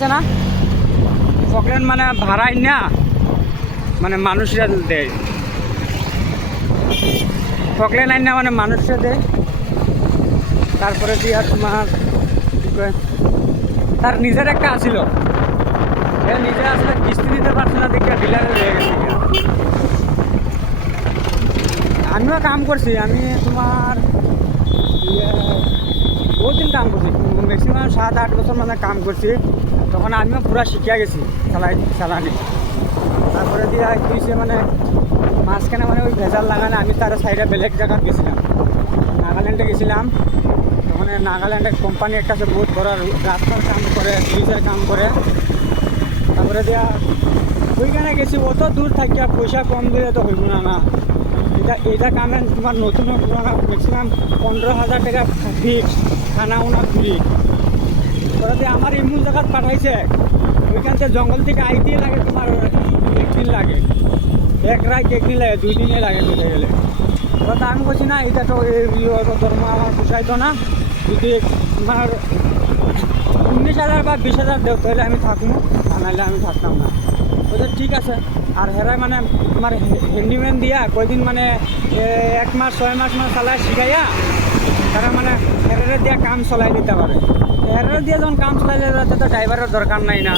আছে না ফকল্যান্ড মানে ভাড়াই না মানে মানুষরা দেয় ফকল্যান্ড আইন না মানে মানুষরা দেয় তারপরে দিয়ে তোমার কি কয় তার নিজের একটা আসিল নিজে আসলে কিস্তি দিতে পারছে না দেখে ডিলারে রয়ে গেছে আমিও কাম করছি আমি তোমার বহুদিন কাম করছি ম্যাক্সিমাম 7-8 বছর মানে কাম করছি তখন আমিও পুরা শিখিয়া গেছি চালানি তারপরে দিয়ে কিসে মানে মাঝখানে মানে ওই ভেজাল লাগানে আমি তার সাইডে বেলেগ জায়গায় গেছিলাম নাগাল্যান্ডে গেছিলাম তখন নাগাল্যান্ডের কোম্পানি একটা আছে বহুত বড় রাস্তার কাম করে ব্রিজের কাম করে তারপরে দিয়া ওইখানে গেছি অত দূর থাকিয়া পয়সা কম দিলে তো হইব না এটা কামে তোমার নতুন পুরানো ম্যাক্সিমাম 15,000 টাকা ফিক্স খানা উনা ফ্রি ওরা আমার এমন জায়গায় পাঠাইছে ওইখান থেকে জঙ্গল থেকে আইতেই লাগে তোমার একদিন লাগে এক রাত একদিন লাগে 2 দিনে লাগে ঢুকে গেলে ওটা আমি বলছি না এটা তো ধর্ম আমার পোষাইতো না যদি তোমার 19,000 বা 20,000 দেও তাহলে আমি থাকবো নাহলে আমি থাকতাম না ওটা ঠিক আছে আর হেরাই মানে তোমার হ্যান্ডিম্যান দিয়া কয়দিন মানে 1 মাস 6 মাস মানে চালাই শিখাইয়া তারা মানে হেরারে দিয়া কাম চলাই দিতে পারে হেরারে দিয়ে যখন কাম চলাই দিতে তো ড্রাইভারের দরকার নাই না